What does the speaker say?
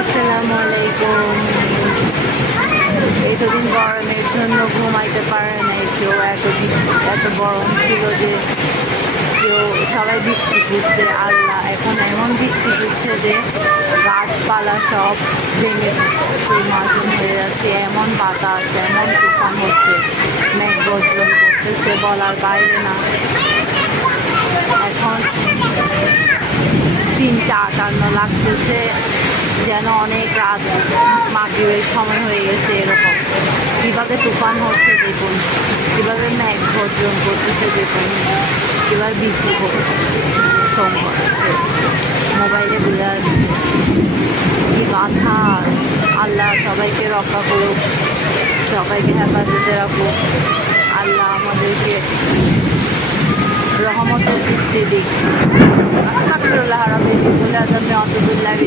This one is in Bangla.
আসসালামু আলাইকুম। এতদিন গরমের জন্য ঘুমাইতে পারে নাই কেউ, এত গরম ছিল যে সবাই বৃষ্টি খুঁজছে। আল্লাহ এখন এমন বৃষ্টি দিচ্ছে যে গাছপালা সব ভেঙে চুরমাচুর হয়ে যাচ্ছে। এমন বাতাস, এমন তুফান হচ্ছে, মেঘ বজ্রম করতেছে, বলার বাইরে না। এখন 3:58 লাগতেছে, যেন অনেক রাত, মাগরিবের সময় হয়ে গেছে। এরকম কীভাবে তুফান হচ্ছে দেখুন, কীভাবে মেঘ বজ্রম করতেছে দেখুন, কীভাবে বিজলি সোম করছে, মোবাইলে বোঝা যাচ্ছে কি বাতাস। আল্লাহ সবাইকে রক্ষা করুক, সবাইকে হেফাজতে রাখুক। আল্লাহ আমাদেরকে রহমতের দৃষ্টি দিক। আস্তাগফিরুল্লাহ রাব্বিল আযমি ওয়া আতুবু ইলাইহি।